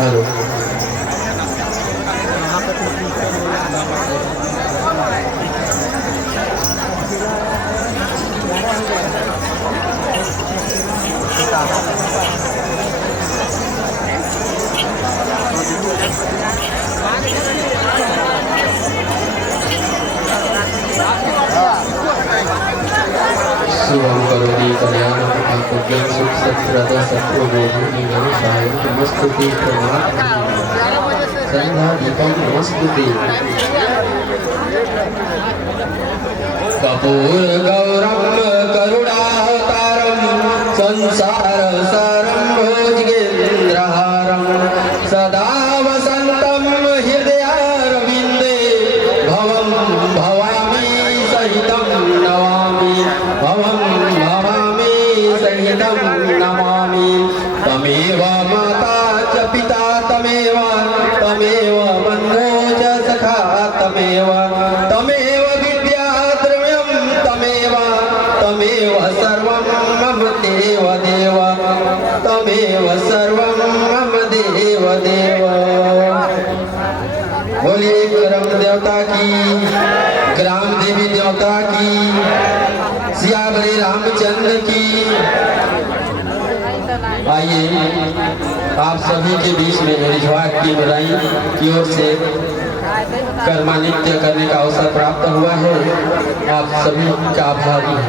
Hello Shubham करोति कल्याण पुण्यं सुख सत्प्रद सत्व बोधि नमस्कार नमस्ते प्रणाम संध्या दीपम नमस्ते कपूर गौरम करुणावतारम संसार सारम भुजगेन्द्रहारम सदा वसंतम हृदयारविंदे भवम भवामि सहितं नमामि भवम भवामि सहितं नमामि तमेव माता च पिता तमेव तमेव बन्धो च सखा तमेव तमेव विद्या द्रव्यं तमेव तमेव सर्वं मम देव देव तमेव सर्वं मम देव देव। बोलिए ग्राम देवता की, ग्राम देवी देवता की, सियावरी रामचंद्र की। आइए आप सभी के बीच में रिझवा की बधाई की ओर से कर्मा नृत्य करने का अवसर प्राप्त हुआ है। आप सभी का आभारी है।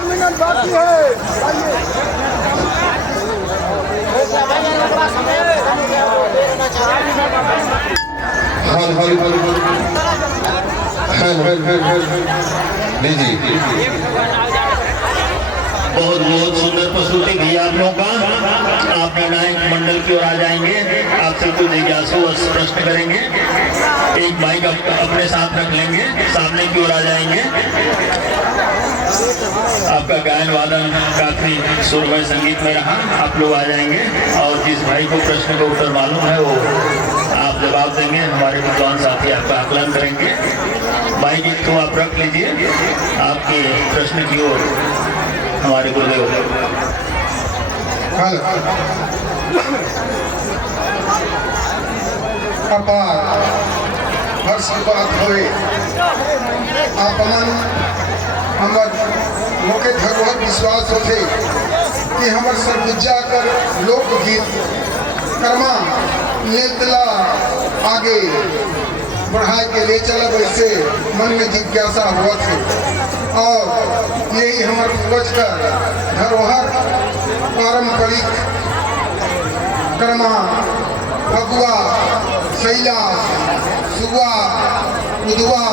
4 मिनट बाकी है। बहुत बहुत सुंदर प्रस्तुति भी आप लोगों का। आप निर्णायक मंडल की ओर आ जाएंगे, आपसे कुछ जिज्ञासु प्रश्न करेंगे। एक माइक अपने साथ रख लेंगे, सामने की ओर आ जाएंगे। आपका गायन वादन काफी सुरमय संगीत में रहा, आप लोग आ जाएंगे और जिस भाई को प्रश्न का उत्तर मालूम है वो आप जवाब देंगे। हमारे विद्वान साथी आपका आकलन करेंगे। माइक एक तो आप रख लीजिए, आपके प्रश्न की ओर हमारे गुरुदेव। अपार हर्ष की बात हुए आपमन हमर मोके धरोहर विश्वास होते कि हमर सरगुजा कर लोकगीत कर्मा नेतला आगे बढ़ा के ले चला, वैसे मन में जिज्ञासा हुआ थे और यही हमारे पूर्वज का धरोहर पारंपरिक कर्मा फगुआ सैला सुआ उदुआ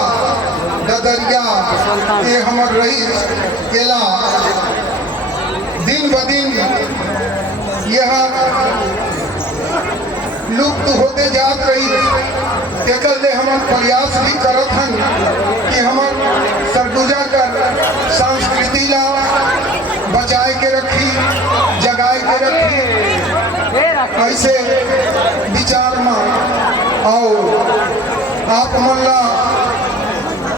ददरिया ये हमार रही केला दिन ब दिन यह लुप्त होते जात रही। ले हम प्रयास भी करत हन कि हमार सरगुजा कर संस्कृति ला बचाए के रखी, जगाए के रखी। ऐसे विचार में और आप मन ला